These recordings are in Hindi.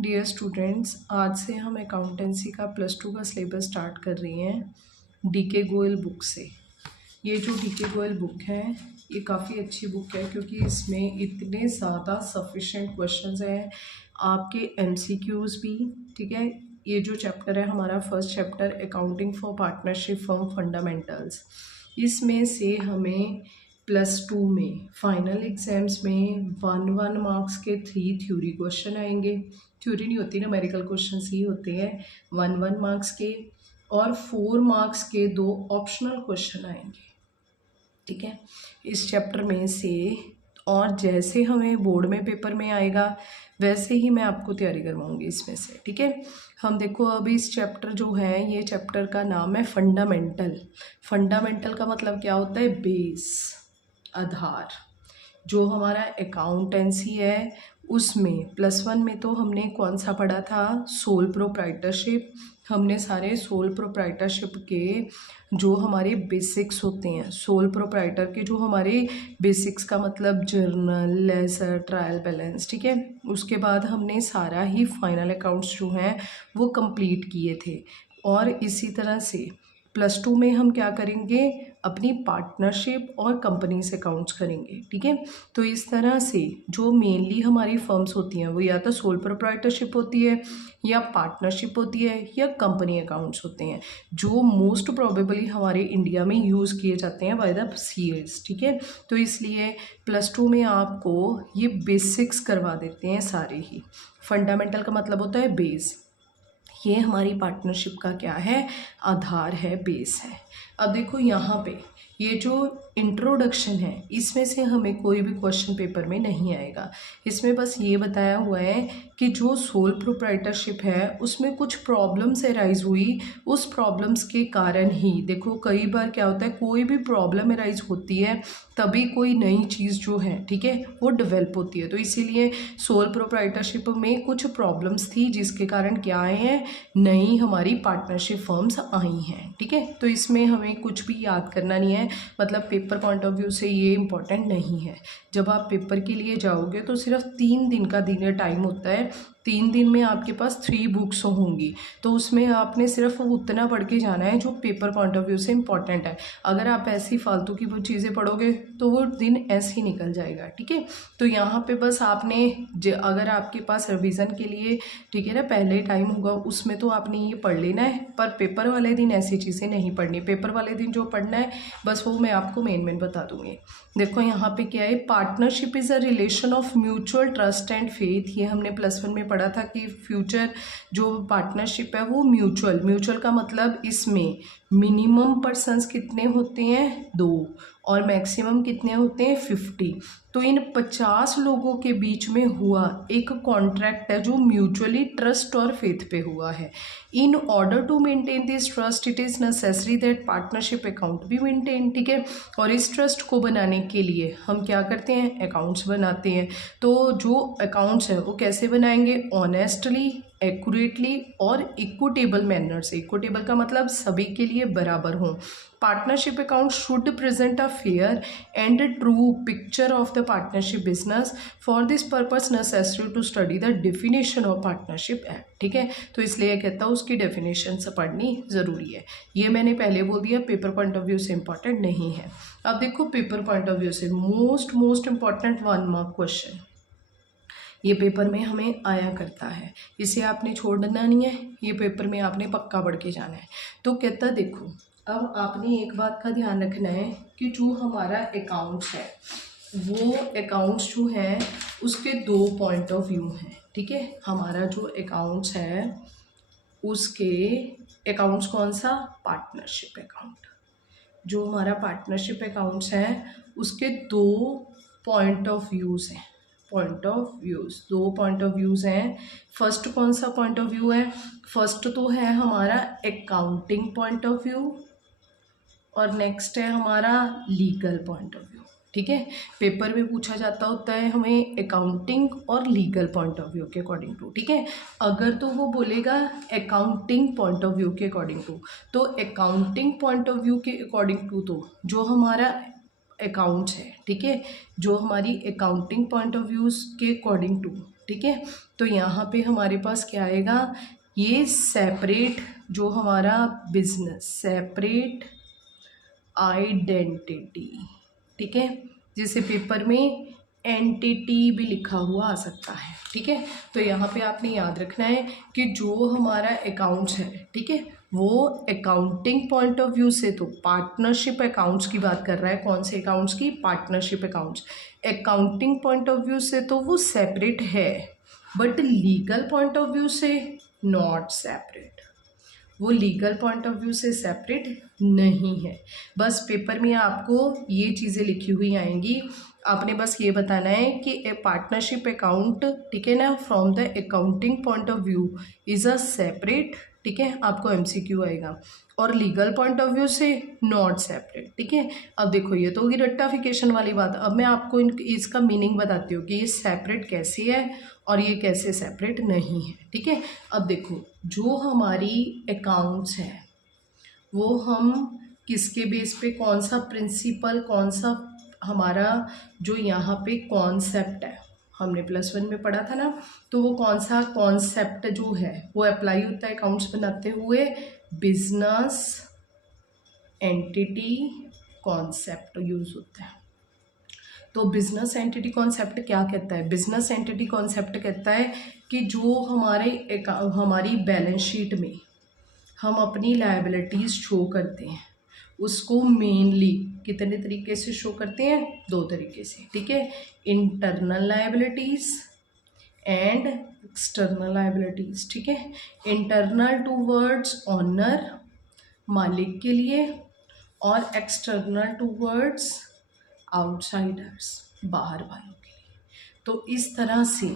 डियर स्टूडेंट्स, आज से हम अकाउंटेंसी का +2 का सिलेबस स्टार्ट कर रहे हैं डीके गोयल बुक से। ये जो डीके गोयल बुक है ये काफ़ी अच्छी बुक है क्योंकि इसमें इतने ज़्यादा सफिशेंट क्वेश्चंस हैं, आपके एमसीक्यूज़ भी। ठीक है, ये जो चैप्टर है हमारा first chapter accounting for partnership firm fundamentals, इसमें से हमें +2 में फाइनल एग्जाम्स में 1 मार्क्स के 3 थ्योरी क्वेश्चन आएंगे। थ्योरी नहीं होती, न्यूमेरिकल क्वेश्चन ही होते हैं 1 मार्क्स के, और 4 मार्क्स के 2 ऑप्शनल क्वेश्चन आएंगे। ठीक है, इस चैप्टर में से। और जैसे हमें बोर्ड में पेपर में आएगा वैसे ही मैं आपको तैयारी करवाऊंगी इसमें से। ठीक है, हम देखो अभी इस चैप्टर जो है, ये चैप्टर का नाम है फंडामेंटल। फंडामेंटल का मतलब क्या होता है? बेस, आधार। जो हमारा अकाउंटेंसी है उसमें +1 में तो हमने कौन सा पढ़ा था? Sole proprietorship. हमने सारे सोल प्रोप्राइटरशिप के जो हमारे बेसिक्स होते हैं, सोल प्रोप्राइटर के जो हमारे बेसिक्स का मतलब जर्नल, लेजर, ट्रायल बैलेंस। ठीक है, उसके बाद हमने सारा ही फाइनल अकाउंट्स जो हैं वो कंप्लीट किए थे। और इसी तरह से +2 में हम क्या करेंगे? अपनी पार्टनरशिप और कंपनी से अकाउंट्स करेंगे। ठीक है, तो इस तरह से जो मेनली हमारी फर्म्स होती हैं वो या तो सोल प्रोप्राइटरशिप होती है, या पार्टनरशिप होती है, या कंपनी अकाउंट्स होते हैं, जो मोस्ट प्रोबेबली हमारे इंडिया में यूज़ किए जाते हैं बाय द सीएस। ठीक है, तो इसलिए +2 में आपको ये बेसिक्स करवा देते हैं सारे ही। फंडामेंटल का मतलब होता है बेस। ये हमारी पार्टनरशिप का क्या है? आधार है, बेस है। अब देखो यहाँ पे ये जो इंट्रोडक्शन है इसमें से हमें कोई भी क्वेश्चन पेपर में नहीं आएगा। इसमें बस ये बताया हुआ है कि जो सोल प्रोप्राइटरशिप है उसमें कुछ प्रॉब्लम्स अराइज हुई, उस प्रॉब्लम्स के कारण ही। देखो कई बार क्या होता है, कोई भी प्रॉब्लम अराइज होती है तभी कोई नई चीज़ जो है, ठीक है, वो डेवलप होती है। तो इसीलिए सोल प्रोप्राइटरशिप में कुछ प्रॉब्लम्स थी जिसके कारण क्या आए हैं? नई हमारी पार्टनरशिप फर्म्स आई हैं। ठीक है, तो इसमें हमें कुछ भी याद करना नहीं है, मतलब पेपर पॉइंट ऑफ व्यू से ये इम्पोर्टेंट नहीं है। जब आप पेपर के लिए जाओगे तो सिर्फ 3 दिन का टाइम होता है। 3 दिन में आपके पास 3 बुक्स होंगी, तो उसमें आपने सिर्फ उतना पढ़ के जाना है जो पेपर पॉइंट ऑफ व्यू से इम्पॉर्टेंट है। अगर आप ऐसी फालतू की वो चीज़ें पढ़ोगे तो वो दिन ऐसे ही निकल जाएगा। ठीक है, तो यहाँ पे बस आपने अगर आपके पास रिवीजन के लिए, ठीक है ना, पहले टाइम होगा उसमें तो आपने ये पढ़ लेना है, पर पेपर वाले दिन ऐसी चीज़ें नहीं पढ़नी। पेपर वाले दिन जो पढ़ना है बस वो मैं आपको मेन बता दूँगी। देखो यहाँ पे क्या है, partnership is a relation of mutual trust and faith. ये हमने +1 में पढ़ा था कि फ्यूचर जो पार्टनरशिप है वो म्यूचुअल का मतलब इसमें मिनिमम पर्सन्स कितने होते हैं? 2, और मैक्सिमम कितने होते हैं? 50। तो इन 50 लोगों के बीच में हुआ एक कॉन्ट्रैक्ट है जो म्यूचुअली ट्रस्ट और फेथ पे हुआ है। In order to maintain this trust it is necessary that partnership account भी मेंटेन। ठीक है, और इस ट्रस्ट को बनाने के लिए हम क्या करते हैं? अकाउंट्स बनाते हैं। तो जो अकाउंट्स है वो कैसे बनाएंगे? ऑनेस्टली, एक्यूरेटली और इक्विटेबल मैनर से। इक्विटेबल का मतलब सभी के लिए बराबर हों। Partnership account should present a fair and true picture of the partnership business. For this purpose necessary to study the definition of partnership act. ठीक है, तो इसलिए कहता हूँ उसकी डेफिनेशन से पढ़नी ज़रूरी है। ये मैंने पहले बोल दिया, पेपर पॉइंट ऑफ व्यू से इंपॉर्टेंट नहीं है। अब देखो पेपर पॉइंट ऑफ व्यू से मोस्ट इंपॉर्टेंट 1 मार्क क्वेश्चन ये पेपर में हमें आया करता है, इसे आपने छोड़ना नहीं है, ये पेपर में आपने पक्का पढ़ के जाना है। तो कहता देखो, अब आपने एक बात का ध्यान रखना है कि जो हमारा अकाउंट्स है वो अकाउंट्स जो है उसके 2 पॉइंट ऑफ व्यू हैं। ठीक है, हमारा जो अकाउंट्स है उसके अकाउंट्स कौन सा? Partnership account. जो हमारा पार्टनरशिप अकाउंट्स है उसके 2 पॉइंट ऑफ व्यूज़ हैं। दो पॉइंट ऑफ व्यूज़ हैं। फर्स्ट कौन सा पॉइंट ऑफ व्यू है? फर्स्ट तो है हमारा अकाउंटिंग पॉइंट ऑफ व्यू, और नेक्स्ट है हमारा लीगल पॉइंट ऑफ व्यू। ठीक है, पेपर में पूछा जाता होता है हमें अकाउंटिंग और लीगल पॉइंट ऑफ व्यू के अकॉर्डिंग टू। ठीक है, अगर तो वो बोलेगा अकाउंटिंग पॉइंट ऑफ व्यू के अकॉर्डिंग टू, तो अकाउंटिंग पॉइंट ऑफ व्यू के अकॉर्डिंग टू तो जो हमारा अकाउंट्स है, ठीक है, जो हमारी अकाउंटिंग पॉइंट ऑफ व्यूज़ के अकॉर्डिंग टू, ठीक है, तो यहाँ पे हमारे पास क्या आएगा, ये सेपरेट जो हमारा बिजनेस, सेपरेट आइडेंटिटी, ठीक है, जिसे पेपर में एंटिटी भी लिखा हुआ आ सकता है, ठीक है। तो यहाँ पे आपने याद रखना है कि जो हमारा अकाउंट्स है, ठीक है, वो अकाउंटिंग पॉइंट ऑफ व्यू से तो पार्टनरशिप अकाउंट्स की बात कर रहा है। कौन से अकाउंट्स की? Partnership accounts. Accounting point of view से तो वो सेपरेट है, but legal point of view से नॉट सेपरेट, वो लीगल पॉइंट ऑफ व्यू से सेपरेट नहीं है। बस पेपर में आपको ये चीज़ें लिखी हुई आएंगी, आपने बस ये बताना है कि ए पार्टनरशिप अकाउंट, ठीक है ना, from the accounting point of view is a separate, ठीक है, आपको एमसीक्यू आएगा, और लीगल पॉइंट ऑफ व्यू से नॉट सेपरेट, ठीक है। अब देखो ये तो होगी रट्टाफिकेशन वाली बात। अब मैं आपको इसका मीनिंग बताती हूँ कि ये सेपरेट कैसे है और ये कैसे सेपरेट नहीं है, ठीक है। अब देखो जो हमारी अकाउंट्स है वो हम किसके बेस पे, कौन सा प्रिंसिपल, कौन सा हमारा जो यहाँ पे कॉन्सेप्ट है, हमने +1 में पढ़ा था ना, तो वो कौन सा कॉन्सेप्ट जो है वो अप्लाई होता है अकाउंट्स बनाते हुए, बिजनेस एंटिटी कॉन्सेप्ट यूज होता है। तो बिजनेस एंटिटी कॉन्सेप्ट क्या कहता है? बिजनेस एंटिटी कॉन्सेप्ट कहता है कि जो हमारी बैलेंस शीट में हम अपनी लायबिलिटीज़ शो करते हैं उसको मेनली कितने तरीके से शो करते हैं? 2 तरीके से, ठीक है। Internal liabilities and external liabilities, ठीक है। इंटरनल टूवर्ड्स ऑनर, मालिक के लिए, और एक्सटर्नल टूवर्ड्स आउटसाइडर्स, बाहर वालों के लिए। तो इस तरह से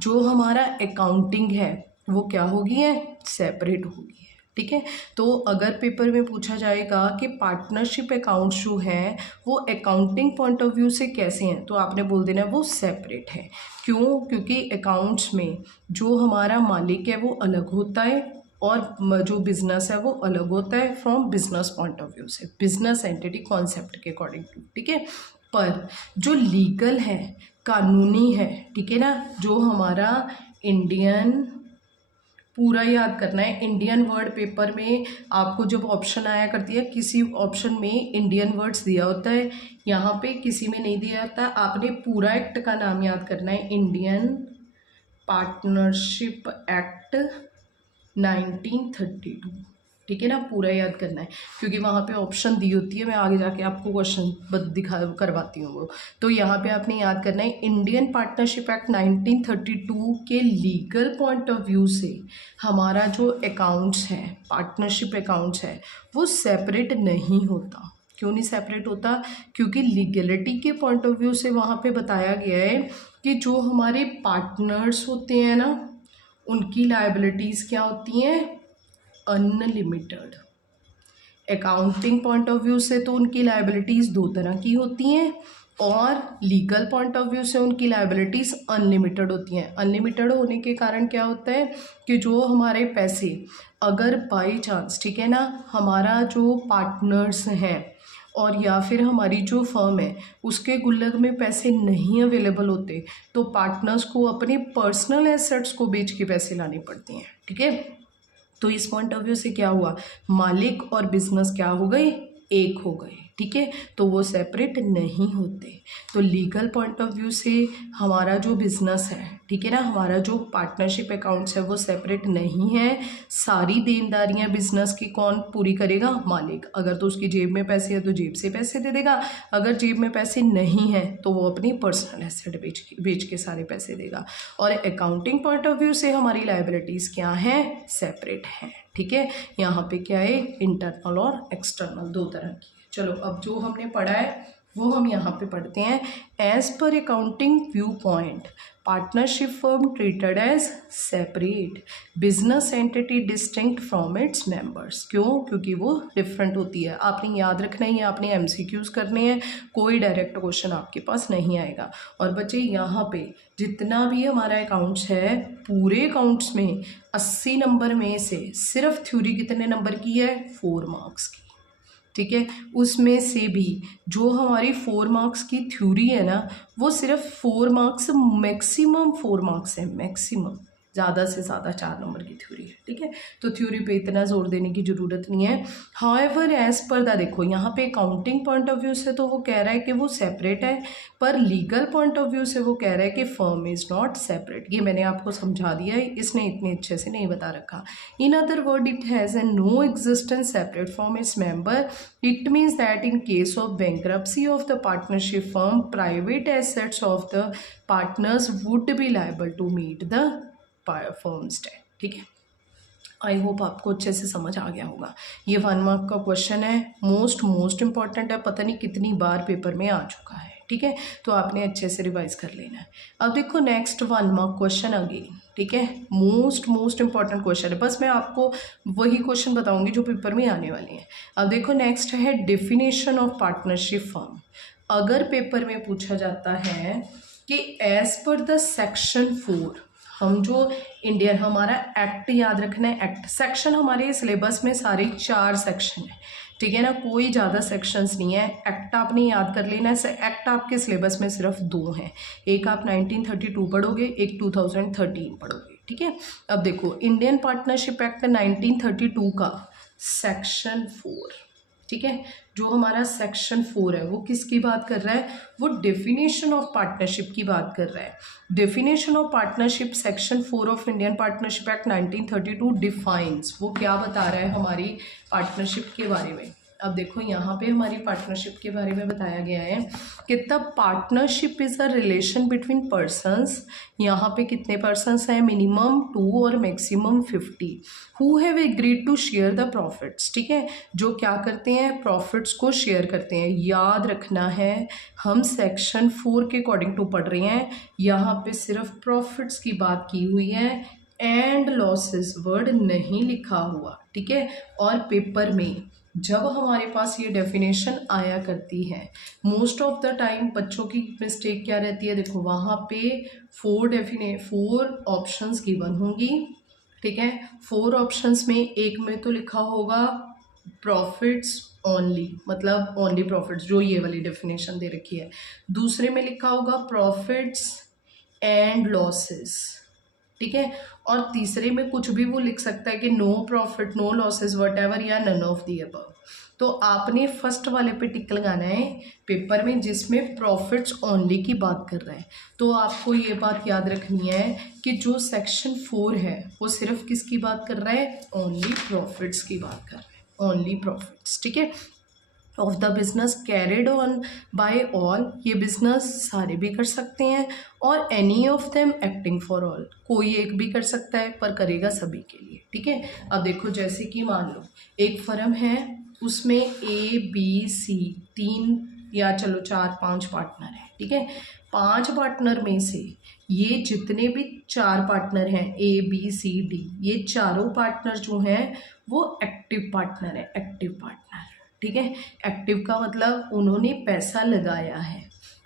जो हमारा अकाउंटिंग है वो क्या होगी है? सेपरेट होगी, ठीक है। तो अगर पेपर में पूछा जाएगा कि पार्टनरशिप अकाउंट्स जो हैं वो अकाउंटिंग पॉइंट ऑफ व्यू से कैसे हैं, तो आपने बोल देना वो सेपरेट है। क्यों? क्योंकि अकाउंट्स में जो हमारा मालिक है वो अलग होता है और जो बिजनेस है वो अलग होता है from business point of view से, बिजनेस एंटिटी कॉन्सेप्ट के अकॉर्डिंग टू, ठीक है। पर जो लीगल है, कानूनी है, ठीक है ना, जो हमारा इंडियन, पूरा याद करना है, इंडियन वर्ड पेपर में आपको जब ऑप्शन आया करती है, किसी ऑप्शन में इंडियन वर्ड्स दिया होता है, यहाँ पे किसी में नहीं दिया होता। आपने पूरा एक्ट का नाम याद करना है, इंडियन पार्टनरशिप एक्ट 1932, ठीक है ना, पूरा याद करना है, क्योंकि वहाँ पे ऑप्शन दी होती है, मैं आगे जाके आपको क्वेश्चन दिखा करवाती हूँ वो। तो यहाँ पे आपने याद करना है इंडियन पार्टनरशिप एक्ट 1932 के लीगल पॉइंट ऑफ व्यू से हमारा जो अकाउंट्स है, पार्टनरशिप अकाउंट्स है, वो सेपरेट नहीं होता। क्यों नहीं सेपरेट होता? क्योंकि लीगलिटी के पॉइंट ऑफ व्यू से वहाँ पे बताया गया है कि जो हमारे पार्टनर्स होते हैं ना, उनकी लायबिलिटीज़ क्या होती हैं? Unlimited. Accounting point of view से तो उनकी लायबिलिटीज़ 2 तरह की होती हैं और लीगल पॉइंट ऑफ व्यू से उनकी लायबिलिटीज़ अनलिमिटेड होती हैं। अनलिमिटेड होने के कारण क्या होता है कि जो हमारे पैसे, अगर बाई चांस, ठीक है ना, हमारा जो पार्टनर्स हैं और या फिर हमारी जो फर्म है उसके गुल्लक में पैसे नहीं अवेलेबल होते, तो पार्टनर्स को अपने पर्सनल एसेट्स को बेच के पैसे लाने पड़ते हैं, ठीक है। तो इस पॉइंट ऑफ व्यू से क्या हुआ? मालिक और बिजनेस क्या हो गए? एक हो गए, ठीक है। तो वो सेपरेट नहीं होते। तो लीगल पॉइंट ऑफ व्यू से हमारा जो बिजनेस है, ठीक है ना, हमारा जो पार्टनरशिप अकाउंट्स है वो सेपरेट नहीं है। सारी देनदारियां बिजनेस की कौन पूरी करेगा? मालिक। अगर तो उसकी जेब में पैसे है तो जेब से पैसे दे देगा, अगर जेब में पैसे नहीं है तो वो अपनी पर्सनल एसेट बेच के सारे पैसे देगा। और अकाउंटिंग पॉइंट ऑफ व्यू से हमारी लायबिलिटीज़ क्या हैं? सेपरेट हैं, ठीक है। यहाँ पे क्या है? इंटरनल और एक्सटर्नल 2 तरह की। चलो अब जो हमने पढ़ा है वो हम यहाँ पे पढ़ते हैं। As per accounting viewpoint, partnership firm treated as separate, business entity distinct from its members. क्यों? क्योंकि वो डिफरेंट होती है। आपने याद रखना है, आपने एमसीक्यूज करने हैं, कोई डायरेक्ट क्वेश्चन आपके पास नहीं आएगा। और बच्चे यहाँ पे जितना भी हमारा अकाउंट्स है, पूरे अकाउंट्स में 80 नंबर में से सिर्फ थ्योरी कितने नंबर की है? 4 मार्क्स की, ठीक है। उसमें से भी जो हमारी 4 मार्क्स की थ्योरी है ना, वो सिर्फ 4 मार्क्स, मैक्सिमम 4 मार्क्स है, मैक्सिमम, ज़्यादा से ज़्यादा 4 नंबर की थ्योरी है, ठीक है। तो थ्योरी पे इतना जोर देने की ज़रूरत नहीं है। हाउएवर एज पर द, देखो यहाँ पे अकाउंटिंग पॉइंट ऑफ व्यू से तो वो कह रहा है कि वो सेपरेट है, पर लीगल पॉइंट ऑफ व्यू से वो कह रहा है कि फर्म इज़ नॉट सेपरेट। ये मैंने आपको समझा दिया है, इसने इतने अच्छे से नहीं बता रखा। In other word it has a no existence separate from its member. It means that in case of bankruptcy of the partnership firm, private assets of the partners would be liable to meet the firm's debt, ठीक है। आई होप आपको अच्छे से समझ आ गया होगा। ये 1 मार्क का क्वेश्चन है, मोस्ट इंपॉर्टेंट है, पता नहीं कितनी बार पेपर में आ चुका है, ठीक है। तो आपने अच्छे से रिवाइज कर लेना है। अब देखो नेक्स्ट 1 मार्क क्वेश्चन अगेन, ठीक है। मोस्ट इंपॉर्टेंट क्वेश्चन है, बस मैं आपको वही क्वेश्चन बताऊंगी जो पेपर में आने वाले हैं। अब देखो नेक्स्ट है डेफिनेशन ऑफ पार्टनरशिप फर्म। अगर पेपर में पूछा जाता है कि एज पर द सेक्शन 4, हम जो इंडियन, हमारा एक्ट याद रखना है, एक्ट सेक्शन हमारे सिलेबस में सारे 4 सेक्शन है, ठीक है ना, कोई ज़्यादा सेक्शंस नहीं है। एक्ट आपने याद कर लेना है, एक्ट आपके सिलेबस में सिर्फ 2 हैं, एक आप 1932 पढ़ोगे, एक 2013 पढ़ोगे, ठीक है। अब देखो इंडियन पार्टनरशिप एक्ट 1932 का सेक्शन 4, ठीक है, जो हमारा सेक्शन 4 है वो किसकी बात कर रहा है, वो डेफिनेशन ऑफ पार्टनरशिप की बात कर रहा है। Definition of partnership section 4 of Indian partnership act 1932 defines, वो क्या बता रहा है हमारी पार्टनरशिप के बारे में। अब देखो यहाँ पे हमारी पार्टनरशिप के बारे में बताया गया है कि तब partnership is a relation between persons, यहाँ पे कितने पर्सन्स हैं, मिनिमम 2 और maximum 50, who have agreed to share the profits, ठीक है, जो क्या करते हैं, प्रॉफिट्स को शेयर करते हैं। याद रखना है हम सेक्शन 4 के अकॉर्डिंग टू पढ़ रहे हैं, यहाँ पे सिर्फ प्रॉफिट्स की बात की हुई है, एंड लॉसेस वर्ड नहीं लिखा हुआ, ठीक है। और पेपर में जब हमारे पास ये डेफिनेशन आया करती है, मोस्ट ऑफ द टाइम बच्चों की मिस्टेक क्या रहती है, देखो वहाँ पे 4 ऑप्शंस गिवन होंगी, ठीक है। 4 ऑप्शंस में एक में तो लिखा होगा प्रॉफिट्स ओनली, मतलब ओनली प्रॉफिट्स, जो ये वाली डेफिनेशन दे रखी है। दूसरे में लिखा होगा प्रॉफिट्स एंड लॉसेस, ठीक है। और तीसरे में कुछ भी वो लिख सकता है कि no profit, no losses, whatever, या नन ऑफ दी अबव। तो आपने फर्स्ट वाले पे टिक लगाना है पेपर में जिसमें प्रॉफिट्स ओनली की बात कर रहा है। तो आपको ये बात याद रखनी है कि जो सेक्शन 4 है वो सिर्फ किसकी बात कर रहा है, ओनली प्रॉफिट्स की बात कर रहा है, ओनली प्रॉफिट्स, ठीक है। Of the business carried on by all, ये बिजनेस सारे भी कर सकते हैं, और any of them acting for all, कोई एक भी कर सकता है पर करेगा सभी के लिए, ठीक है। अब देखो जैसे कि मान लो एक फर्म है, उसमें ABC 3 या चलो 4-5 पार्टनर हैं, ठीक है। 5 पार्टनर में से ये जितने भी 4 पार्टनर हैं ABCD, ये चारों पार्टनर जो हैं वो एक्टिव पार्टनर है, एक्टिव पार्टनर, ठीक है। एक्टिव का मतलब उन्होंने पैसा लगाया है,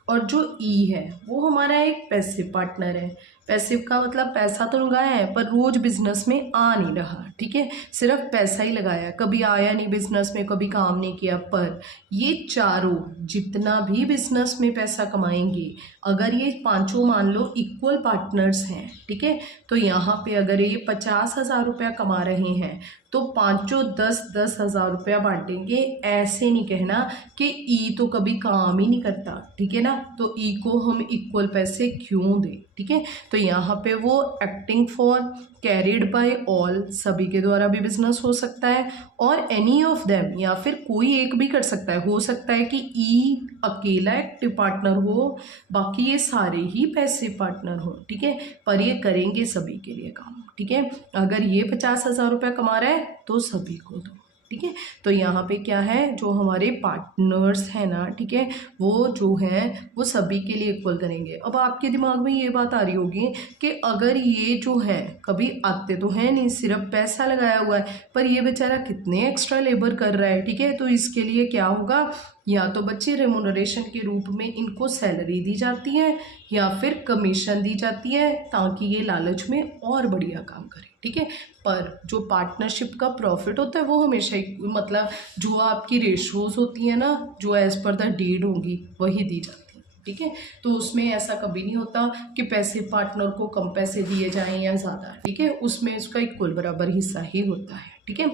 और जो ई है वो हमारा एक पैसिव पार्टनर है। पैसिव का मतलब पैसा तो लगाया है पर रोज बिजनेस में आ नहीं रहा, ठीक है, सिर्फ पैसा ही लगाया, कभी आया नहीं बिजनेस में, कभी काम नहीं किया। पर ये चारों जितना भी बिजनेस में पैसा कमाएंगे, अगर ये 5 मान लो इक्वल पार्टनर्स हैं, ठीक है, तो यहाँ पे अगर ये 50,000 रुपया कमा रहे हैं तो 5 10-10 हज़ार रुपया बांटेंगे। ऐसे नहीं कहना कि ई तो कभी काम ही नहीं करता, ठीक है ना, तो ई को हम इक्वल पैसे क्यों दें, ठीक है। तो यहाँ पे वो acting for, carried by all, सभी के द्वारा भी बिजनेस हो सकता है, और एनी ऑफ देम, या फिर कोई एक भी कर सकता है। हो सकता है कि ई अकेला एक्टिव पार्टनर हो, बाकी ये सारे ही पैसिव पार्टनर हो, ठीक है, पर ये करेंगे सभी के लिए काम, ठीक है। अगर ये 50,000 रुपया कमा रहा है तो सभी को दो, ठीक है। तो यहाँ पे क्या है, जो हमारे पार्टनर्स हैं ना, ठीक है, वो जो है वो सभी के लिए इक्वल करेंगे। अब आपके दिमाग में ये बात आ रही होगी कि अगर ये जो है कभी आते तो है नहीं, सिर्फ पैसा लगाया हुआ है, पर ये बेचारा कितने एक्स्ट्रा लेबर कर रहा है, ठीक है, तो इसके लिए क्या होगा, या तो बच्चे रेमुनरेशन के रूप में इनको सैलरी दी जाती है, या फिर कमीशन दी जाती है, ताकि ये लालच में और बढ़िया काम करे, ठीक है। पर जो पार्टनरशिप का प्रॉफिट होता है वो हमेशा मतलब जो आपकी रेशोज होती है ना, जो एज पर द डीड होंगी वही दी जाती है, ठीक है। ठीक है। तो उसमें ऐसा कभी नहीं होता कि पैसे पार्टनर को कम पैसे दिए जाएं या ज़्यादा, ठीक है, उसमें उसका इक्वल बराबर हिस्सा ही होता है, ठीक है।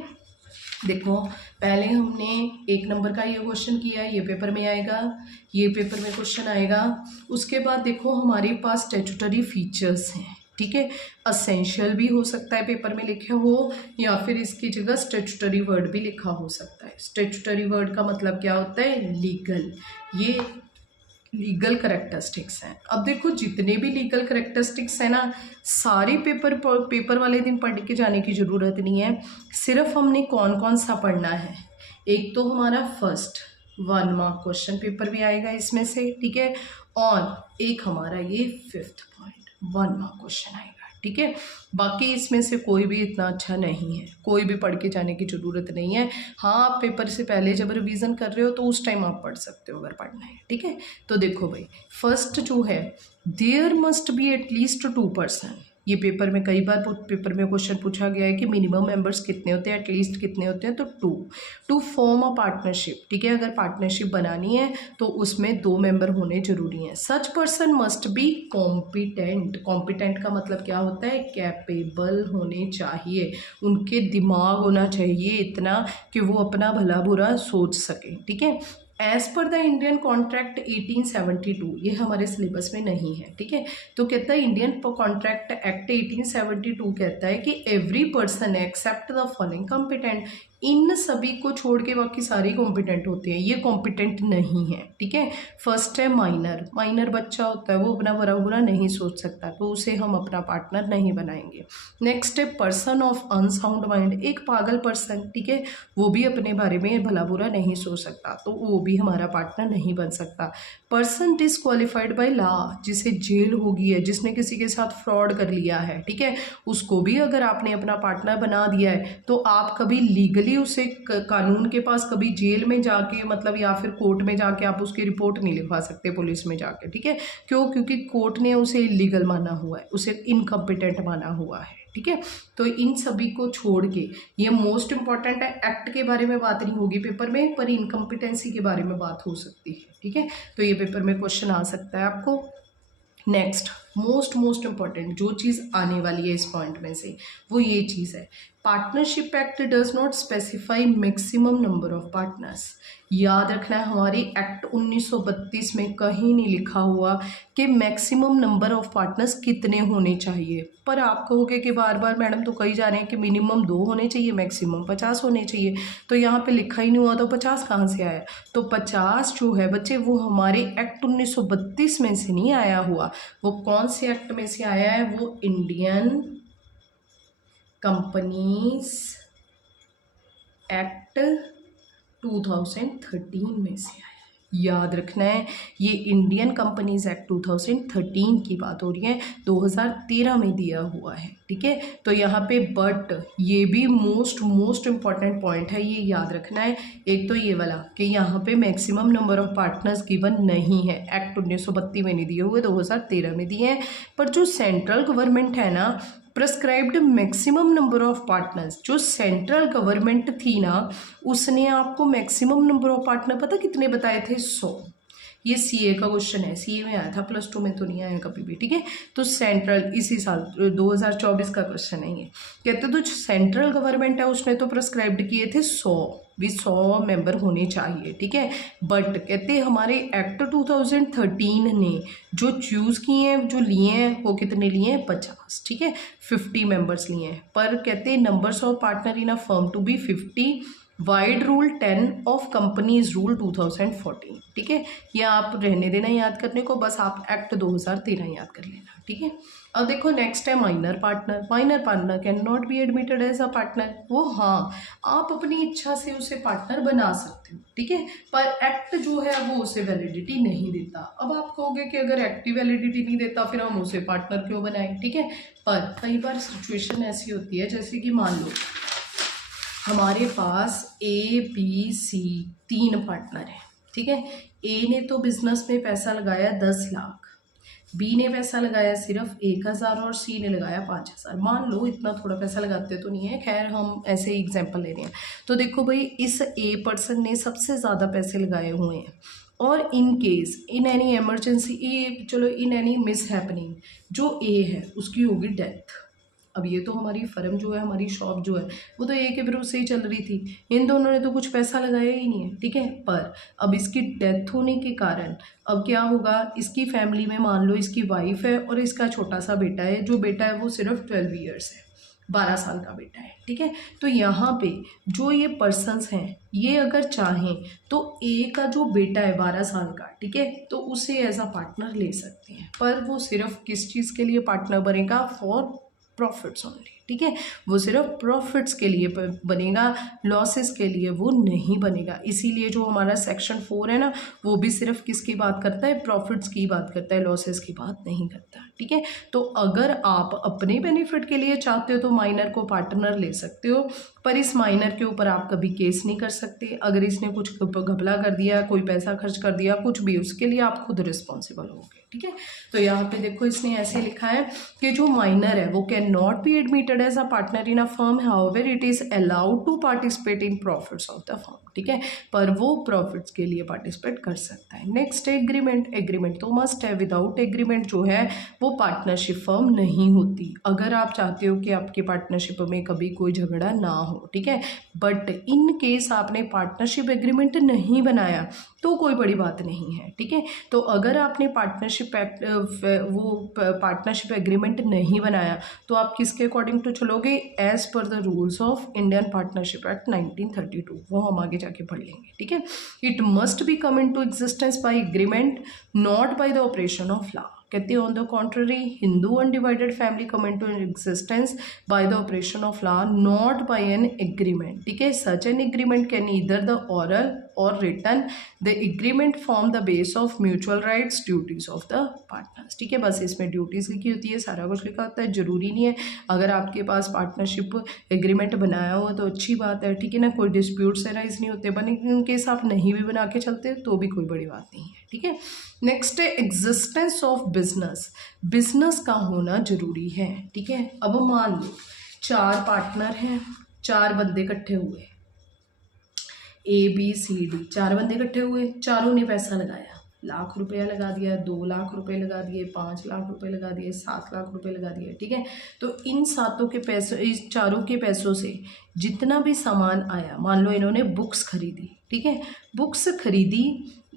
देखो पहले हमने 1 नंबर का ये क्वेश्चन किया, ये पेपर में आएगा, ये पेपर में क्वेश्चन आएगा। उसके बाद देखो हमारे पास स्टैट्यूटरी फीचर्स हैं, ठीक है, असेंशियल भी हो सकता है पेपर में लिखे हो, या फिर इसकी जगह स्टैट्यूटरी वर्ड भी लिखा हो सकता है। स्टैट्यूटरी वर्ड का मतलब क्या होता है, लीगल, ये लीगल करेक्टरिस्टिक्स हैं। अब देखो जितने भी लीगल करेक्टरिस्टिक्स हैं ना, सारे पेपर वाले दिन पढ़ के जाने की ज़रूरत नहीं है, सिर्फ हमने कौन कौन सा पढ़ना है। एक तो हमारा फर्स्ट 1 मार्क क्वेश्चन पेपर भी आएगा इसमें से, ठीक है, और एक हमारा ये 5th पॉइंट 1 मार्क क्वेश्चन आएगा, ठीक है। बाकी इसमें से कोई भी इतना अच्छा नहीं है, कोई भी पढ़ के जाने की ज़रूरत नहीं है। हाँ आप पेपर से पहले जब रिवीजन कर रहे हो तो उस टाइम आप पढ़ सकते हो अगर पढ़ना है, ठीक है। तो देखो भाई फर्स्ट जो है, there must be at least 2 person. ये पेपर में कई बार पेपर में क्वेश्चन पूछा गया है कि मिनिमम मेंबर्स कितने होते हैं, एटलीस्ट कितने होते हैं, तो 2 टू फॉर्म अ पार्टनरशिप, ठीक है। अगर पार्टनरशिप बनानी है तो उसमें 2 मेंबर होने जरूरी हैं। Such person must be competent. Competent का मतलब क्या होता है, कैपेबल होने चाहिए, उनके दिमाग होना चाहिए इतना कि वो अपना भला बुरा सोच सके, ठीक है। As per the Indian contract 1872, ये हमारे सिलेबस में नहीं है, ठीक है। तो कहता है इंडियन कॉन्ट्रैक्ट एक्ट 1872 कहता है कि every person except the following competent, इन सभी को छोड़ के बाकी सारे कॉम्पिटेंट होते हैं, ये कॉम्पिटेंट नहीं है, ठीक है। फर्स्ट है माइनर, माइनर बच्चा होता है, वो अपना बुरा बुरा नहीं सोच सकता, तो उसे हम अपना पार्टनर नहीं बनाएंगे। नेक्स्ट है पर्सन ऑफ अनसाउंड माइंड, एक पागल पर्सन, ठीक है, वो भी अपने बारे में भला बुरा नहीं सोच सकता, तो वो भी हमारा पार्टनर नहीं बन सकता। पर्सन डिसक्वालिफाइड बाय लॉ, जिसे जेल हो गई है, जिसने किसी के साथ फ्रॉड कर लिया है, ठीक है, उसको भी अगर आपने अपना पार्टनर बना दिया है तो आप कभी लीगली उसे कानून के पास कभी जेल में जाके मतलब या फिर कोर्ट में जाके आप उसकी रिपोर्ट नहीं लिखवा सकते पुलिस में जाके, ठीक है। क्यों, क्योंकि कोर्ट ने उसे इलीगल माना हुआ है, उसे इनकम्पिटेंट माना हुआ है, ठीक है। तो इन सभी को छोड़ के, ये मोस्ट इंपॉर्टेंट है, एक्ट के बारे में बात नहीं होगी पेपर में, पर इनकम्पिटेंसी के बारे में बात हो सकती है, ठीक है। तो ये पेपर में क्वेश्चन आ सकता है आपको। नेक्स्ट मोस्ट इंपॉर्टेंट जो चीज़ आने वाली है इस पॉइंट में से, वो ये चीज़ है, partnership act does not specify maximum number of partners. याद रखना है हमारी एक्ट 1932 में कहीं नहीं लिखा हुआ कि मैक्सिमम नंबर ऑफ पार्टनर्स कितने होने चाहिए, पर आप कहोगे कि बार बार मैडम तो कही जा रहे हैं कि मिनिमम 2 होने चाहिए, मैक्सिमम 50 होने चाहिए, तो यहाँ पे लिखा ही नहीं हुआ, तो 50 कहाँ से आया। तो 50 जो है बच्चे वो हमारे एक्ट 1932 में से नहीं आया हुआ, वो कौन से एक्ट में से आया है, वो इंडियन कंपनीज एक्ट 2013 में से आया है। याद रखना है ये इंडियन कंपनीज एक्ट 2013 की बात हो रही है, 2013 में दिया हुआ है, ठीक है। तो यहाँ पे बट ये भी मोस्ट इंपॉर्टेंट पॉइंट है, ये याद रखना है। एक तो ये वाला कि यहाँ पे maximum number of partners given नहीं है, एक्ट 1932 में नहीं दिए हुए, 2013 में दिए हैं। पर जो सेंट्रल गवर्नमेंट है ना, prescribed maximum number of partners, जो सेंट्रल गवर्नमेंट थी ना, उसने आपको मैक्सिमम नंबर ऑफ पार्टनर पता कितने बताए थे, 100। ये सीए का क्वेश्चन है, सीए में आया था, +2 में तो नहीं आया कभी भी, ठीक है। तो सेंट्रल इसी साल 2024 का क्वेश्चन है ये, कहते तो सेंट्रल गवर्नमेंट है उसने तो प्रिस्क्राइब्ड किए थे 100 मेंबर होने चाहिए, ठीक है। बट कहते हमारे एक्ट 2013 ने जो चूज़ किए हैं, जो लिए हैं, वो कितने लिए हैं, 50, ठीक है, 50 मेंबर्स लिए हैं। पर कहते numbers of partner in a firm to be 50, vide rule 10 of companies rule 2014, ठीक है। ये आप रहने देना याद करने को, बस आप एक्ट 2013 याद कर लेना, ठीक है। अब देखो नेक्स्ट है minor partner. Minor partner can not be admitted as a partner, वो हाँ आप अपनी इच्छा से उसे पार्टनर बना सकते हो, ठीक है, पर एक्ट जो है वो उसे वैलिडिटी नहीं देता। अब आप कहोगे कि अगर एक्ट वैलिडिटी नहीं देता फिर हम उसे पार्टनर क्यों बनाएं, ठीक है। पर कई बार सिचुएशन ऐसी होती है, जैसे कि मान लो हमारे पास ABC 3 पार्टनर हैं, ठीक है। ए ने तो बिजनेस में पैसा लगाया 10 लाख, बी ने पैसा लगाया सिर्फ 1000 और सी ने लगाया 5000। मान लो इतना थोड़ा पैसा लगाते तो नहीं है, खैर हम ऐसे ही एग्जांपल ले रहे हैं। तो देखो भाई इस ए पर्सन ने सबसे ज़्यादा पैसे लगाए हुए हैं, और in case in any emergency, चलो इन एनी मिस हैपनिंग, जो ए है उसकी होगी डेथ। अब ये तो हमारी फर्म जो है, हमारी शॉप जो है, वो तो ए के भरोसे ही चल रही थी, इन दोनों ने तो कुछ पैसा लगाया ही नहीं है, ठीक है। पर अब इसकी डेथ होने के कारण अब क्या होगा, इसकी फैमिली में मान लो इसकी वाइफ है और इसका छोटा सा बेटा है, जो बेटा है वो सिर्फ 12 ईयर्स है, 12 साल का बेटा है, ठीक है। तो यहाँ पे जो ये पर्सन्स हैं, ये अगर चाहें तो ए का जो बेटा है 12 साल का, ठीक है, तो उसे एज अ पार्टनर ले सकते हैं। पर वो सिर्फ किस चीज़ के लिए पार्टनर बनेगा, फॉर प्रॉफिट्स ओनली, ठीक है। वो सिर्फ प्रॉफिट्स के लिए बनेगा, लॉसेस के लिए वो नहीं बनेगा। इसीलिए जो हमारा सेक्शन 4 है ना, वो भी सिर्फ किसकी बात करता है, प्रॉफिट्स की बात करता है, लॉसेस की बात नहीं करता, ठीक है। तो अगर आप अपने बेनिफिट के लिए चाहते हो तो माइनर को पार्टनर ले सकते हो, पर इस माइनर के ऊपर आप कभी केस नहीं कर सकते। अगर इसने कुछ घपला कर दिया, कोई पैसा खर्च कर दिया, कुछ भी, उसके लिए आप खुद रिस्पॉन्सिबल होगे, ठीक है। तो यहाँ पे देखो इसने ऐसे लिखा है कि जो माइनर है वो can not be admitted as a partner in a firm, however it is allowed to participate in profits of the firm, ठीक है। पर वो प्रॉफिट्स के लिए पार्टिसिपेट कर सकता है। नेक्स्ट एग्रीमेंट, एग्रीमेंट तो मस्ट है, विदाउट एग्रीमेंट जो है वो पार्टनरशिप फर्म नहीं होती। अगर आप चाहते हो कि आपकी पार्टनरशिप में कभी कोई झगड़ा ना हो, ठीक है, बट इन केस आपने पार्टनरशिप एग्रीमेंट नहीं बनाया तो कोई बड़ी बात नहीं है, ठीक है। तो अगर आपने पार्टनरशिप पार्टनरशिप एग्रीमेंट नहीं बनाया तो आप किसके अकॉर्डिंग टू चलोगे, as per the rules of Indian partnership act 1932, वो हम आगे जाके पढ़ लेंगे, ठीक है। It must be come in to existence by agreement, not by the operation of law. कहते हैं on the contrary, Hindu undivided family come in to existence by the operation of law, not by an agreement, ठीक है। Such an agreement can either the oral और written, the agreement form the base of mutual rights, duties of the partners, ठीक है। बस इसमें ड्यूटीज लिखी होती है, सारा कुछ लिखा होता है, जरूरी नहीं है अगर आपके पास पार्टनरशिप एग्रीमेंट बनाया हो तो अच्छी बात है, ठीक है ना, कोई डिस्प्यूट्स राइज नहीं होते, बट इन केस आप नहीं भी बना के चलते तो भी कोई बड़ी बात नहीं है, ठीक है। नेक्स्ट है एग्जिस्टेंस ऑफ बिजनेस, बिजनेस का होना जरूरी है, ठीक है। अब मान लो 4 पार्टनर हैं, 4 बंदे इकट्ठे हुए, ABCD 4 बंदे इकट्ठे हुए, चारों ने पैसा लगाया, लाख रुपया लगा दिया, 2 लाख रुपए लगा दिए, 5 लाख रुपए लगा दिए, 7 लाख रुपए लगा दिए, ठीक है। तो इन सातों के पैसों, इस चारों के पैसों से जितना भी सामान आया, मान लो इन्होंने बुक्स खरीदी, ठीक है, बुक्स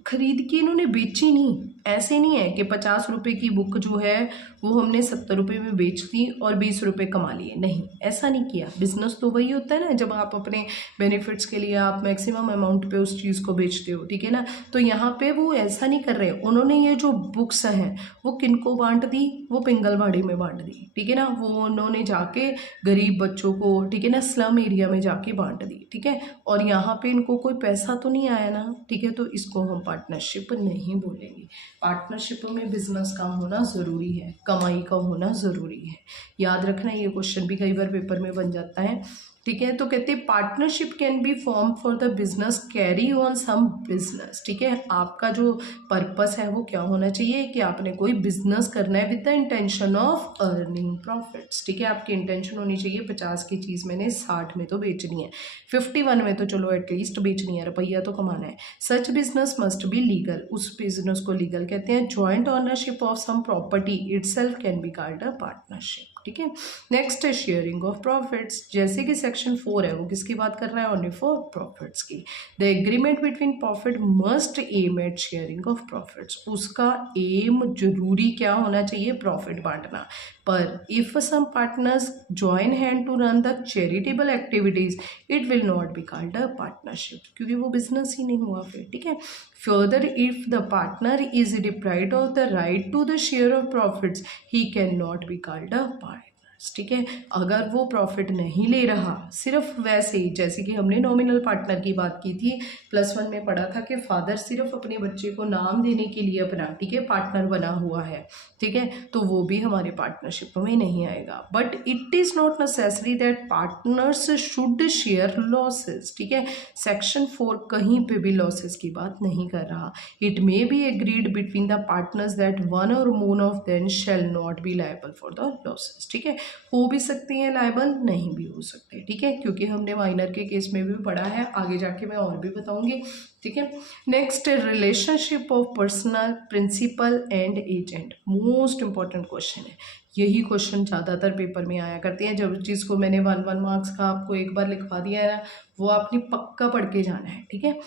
खरीद के इन्होंने बेची नहीं। ऐसे नहीं है कि 50 रुपये की बुक जो है वो हमने 70 रुपये में बेच दी और 20 रुपये कमा लिए, नहीं, ऐसा नहीं किया। बिजनेस तो वही होता है ना, जब आप अपने बेनिफिट्स के लिए आप मैक्सिमम अमाउंट पे उस चीज़ को बेचते हो, ठीक है ना। तो यहाँ पे वो ऐसा नहीं कर रहे, उन्होंने ये जो बुक्स हैं वो किनको बांट दी, वो पिंगलवाड़ी में बांट दी, ठीक है ना, वो उन्होंने जाके गरीब बच्चों को, ठीक है ना, स्लम एरिया में जाके बांट दी, ठीक है। और यहाँ पे इनको कोई पैसा तो नहीं आया ना, ठीक है, तो इसको हम पार्टनरशिप नहीं बोलेंगे। पार्टनरशिप में बिजनेस का होना ज़रूरी है, कमाई का होना ज़रूरी है, याद रखना, ये क्वेश्चन भी कई बार पेपर में बन जाता है, ठीक है। तो कहते हैं partnership can be form for the business carry on some business, ठीक है। आपका जो पर्पस है वो क्या होना चाहिए कि आपने कोई बिजनेस करना है with the intention of earning profits, ठीक है। आपकी इंटेंशन होनी चाहिए 50 की चीज़ मैंने 60 में तो बेचनी है, 51 में तो चलो एटलीस्ट बेचनी है, रुपया तो कमाना है। Such business must be legal, उस बिजनेस को लीगल कहते हैं। Joint ownership of sum property itself can be called a partnership, ठीक है। नेक्स्ट है शेयरिंग ऑफ प्रॉफिट्स, जैसे कि सेक्शन 4 है वो किसकी बात कर रहा है, ओनली फॉर प्रॉफिट्स की। The agreement between profit must aim at sharing of profits, उसका एम जरूरी क्या होना चाहिए, प्रॉफिट बांटना। पर if some partners join hand to run the charitable activities it will not be called a partnership, क्योंकि वो बिजनेस ही नहीं हुआ फिर, ठीक है। Further if the partner is deprived of the right to the share of profits he can not be called a partner, ठीक है। अगर वो प्रॉफिट नहीं ले रहा, सिर्फ वैसे ही जैसे कि हमने नॉमिनल पार्टनर की बात की थी, +1 में पढ़ा था कि फादर सिर्फ अपने बच्चे को नाम देने के लिए अपना, ठीक है, पार्टनर बना हुआ है, ठीक है, तो वो भी हमारे पार्टनरशिप में नहीं आएगा। But it is not necessary that partners should share losses, ठीक है। सेक्शन 4 कहीं पे भी लॉसेस की बात नहीं कर रहा। It may be agreed between the partners that one or more of them shall not be liable for the losses, ठीक है। हो भी सकते हैं लायबल, नहीं भी हो सकते, ठीक है, क्योंकि हमने माइनर के केस में भी पढ़ा है, आगे जाके मैं और भी बताऊंगी, ठीक है। Next, relationship of personal principal and agent, most important question है। यही क्वेश्चन ज़्यादातर पेपर में आया करते हैं। जब जिसको मैंने 1 मार्क्स का आपको एक बार लिखवा दिया है ना, वो आपने पक्का पढ़ के जाना है, ठीक है।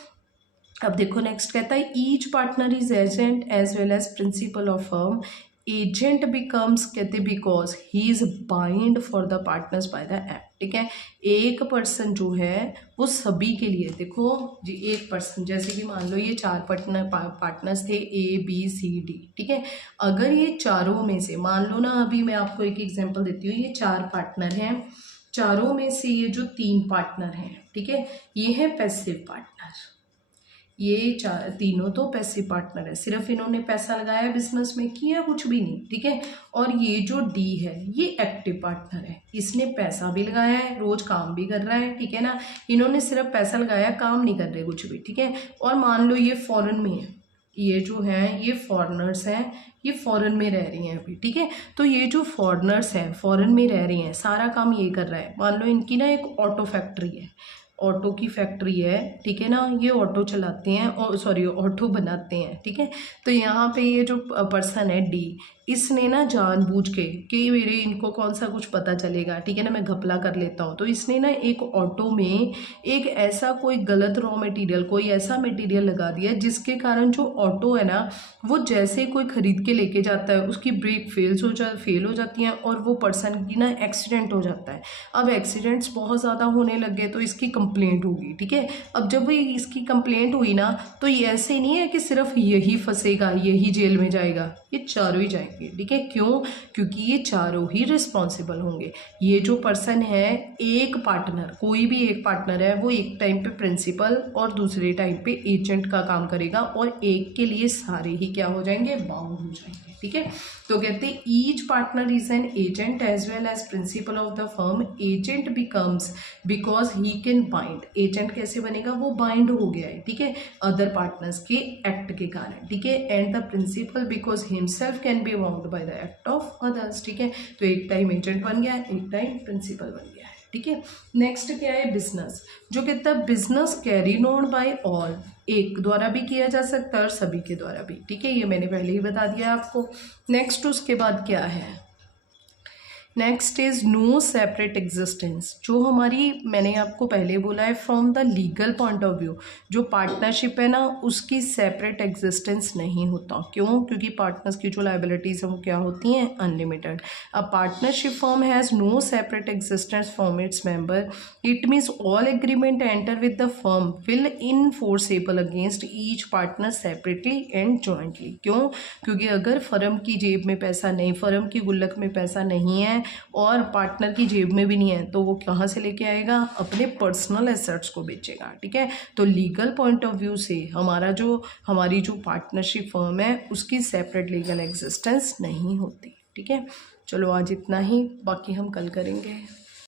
अब देखो नेक्स्ट कहता है each partner is agent as well as principal of firm. Agent becomes कहते because he is bind for the partners by the act, ठीक है। एक पर्सन जो है वो सभी के लिए, देखो जी, एक पर्सन जैसे कि मान लो ये 4 पार्टनर्स थे ABCD, ठीक है। अगर ये चारों में से मान लो ना, अभी मैं आपको एक एग्जांपल देती हूँ, ये 4 पार्टनर हैं, चारों में से ये जो 3 पार्टनर हैं, ठीक है, ये है पैसिव पार्टनर, ये तीनों तो पैसिव पार्टनर है, सिर्फ इन्होंने पैसा लगाया बिजनेस में, किया कुछ भी नहीं, ठीक है। और ये जो D है ये एक्टिव पार्टनर है, इसने पैसा भी लगाया है, रोज काम भी कर रहा है, ठीक है ना। इन्होंने सिर्फ पैसा लगाया, काम नहीं कर रहे कुछ भी, ठीक है। और मान लो ये फॉरेन में है, ये जो है ये फॉरेनर्स हैं, ये फॉरेन में रह रही हैं अभी, ठीक है। तो ये जो फॉरेनर्स हैं, फॉरेन में रह रही हैं, सारा काम ये कर रहा है। मान लो इनकी ना एक ऑटो फैक्ट्री है, ऑटो की फैक्ट्री है, ठीक है ना, ये ऑटो चलाते हैं और सॉरी ऑटो बनाते हैं, ठीक है। तो यहाँ पे ये जो पर्सन है D, इसने ना जानबूझ के कि मेरे इनको कौन सा कुछ पता चलेगा, ठीक है ना, मैं घपला कर लेता हूँ, तो इसने ना एक ऑटो में एक ऐसा कोई गलत रॉ मटेरियल, कोई ऐसा मटेरियल लगा दिया जिसके कारण जो ऑटो है ना, वो जैसे कोई खरीद के लेके जाता है उसकी ब्रेक फेल हो जाती हैं और वो पर्सन की ना एक्सीडेंट हो जाता है। अब एक्सीडेंट्स बहुत ज़्यादा होने लग गए तो इसकी कंप्लेंट होगी, ठीक है। अब जब ये इसकी कंप्लेंट हुई ना, तो ये ऐसे नहीं है कि सिर्फ यही फंसेगा, यही जेल में जाएगा, ये चारों ही जाएंगे, ठीक है। क्यों? क्योंकि ये चारों ही रिस्पॉन्सिबल होंगे। ये जो पर्सन है, एक पार्टनर, कोई भी एक पार्टनर है, वो एक टाइम पे प्रिंसिपल और दूसरे टाइम पे एजेंट का काम करेगा और एक के लिए सारे ही क्या हो जाएंगे, बाउंड हो जाएंगे, ठीक है। तो कहते हैं each partner is an agent as well as principal of the firm. Agent becomes because he can bind, agent कैसे बनेगा, वो बाइंड हो गया है, ठीक है, अदर पार्टनर्स के एक्ट के कारण, ठीक है। And the principal because himself can be bound by the act of others, ठीक है। तो एक टाइम एजेंट बन गया, एक टाइम प्रिंसिपल बन गया, ठीक है। नेक्स्ट क्या है, बिजनेस, जो कहता है business carried on by all, एक द्वारा भी किया जा सकता है और सभी के द्वारा भी, ठीक है, ये मैंने पहले ही बता दिया आपको। नेक्स्ट उसके बाद क्या है, next is no separate existence, जो हमारी मैंने आपको पहले बोला है from the legal point of view, जो पार्टनरशिप है ना उसकी सेपरेट एग्जिस्टेंस नहीं होता। क्यों? क्योंकि पार्टनर्स की जो लाइबिलिटीज हैं वो क्या होती हैं, unlimited. A partnership firm has no separate existence from its member, it means all agreement enter with the firm will enforceable against each partner separately and jointly. क्यों? क्योंकि अगर फर्म की जेब में पैसा नहीं, फर्म की गुल्लक में पैसा नहीं है और पार्टनर की जेब में भी नहीं है, तो वो कहाँ से लेके आएगा, अपने पर्सनल एसेट्स को बेचेगा, ठीक है। तो लीगल पॉइंट ऑफ व्यू से हमारी जो पार्टनरशिप फर्म है उसकी सेपरेट लीगल एग्जिस्टेंस नहीं होती, ठीक है। चलो आज इतना ही, बाकी हम कल करेंगे।